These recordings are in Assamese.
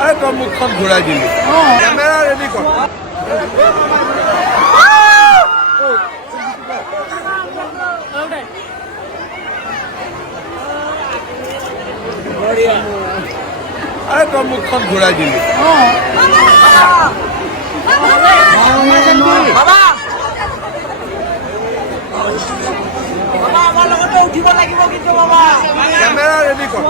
আরে তোর মুখখন ঘুরাই দিলি ক্যামেরা রেডি কর আরে তোর মুখখন ঘুরাই দিলি ক্যামেরা রেডি কর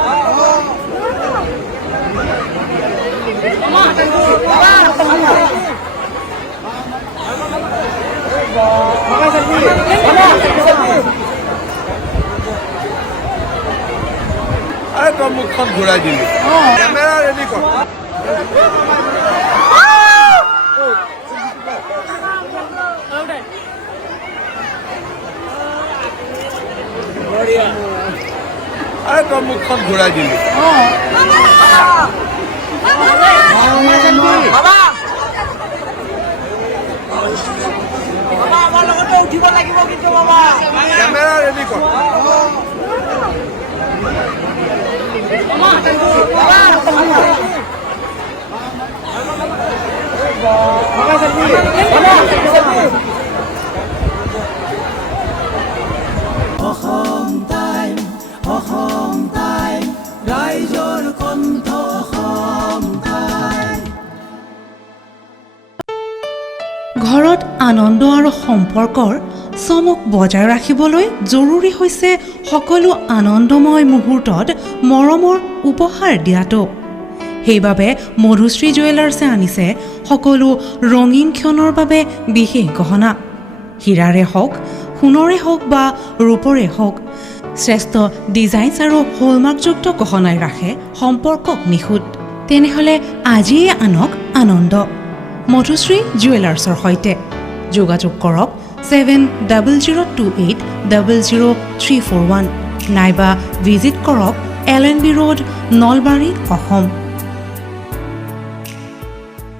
আরে তোর মুখখন ঘুরাই দিলি ক্যামেরা রেডি কর আরে তোর মুখখন ঘুরাই দিলি ক্যামেরা রেডি কর ঘৰত আনন্দ আৰু সম্পৰ্কৰ চমক বজাই ৰাখিবলৈ জৰুৰী হৈছে সকলো আনন্দময় মুহূৰ্তত মৰমৰ উপহাৰ দিয়াটো। সেইবাবে মধুশ্ৰী জুৱেলাৰ্ছে আনিছে সকলো ৰঙীন ক্ষণৰ বাবে বিশেষ গহনা। হীৰাৰে হওক, সোণৰে হওক বা ৰূপৰে হওক, শ্ৰেষ্ঠ ডিজাইনছ আৰু হলমাৰ্কযুক্ত গহনাই ৰাখে সম্পৰ্কক নিখুঁত। তেনেহ'লে আজিয়ে আনক আনন্দ মধুশ্ৰী জুৱেলাৰ্ছৰ সৈতে। যোগাযোগ কৰক 7002800341 নাইবা ভিজিট কৰক LNB ৰোড, নলবাৰী, অসম।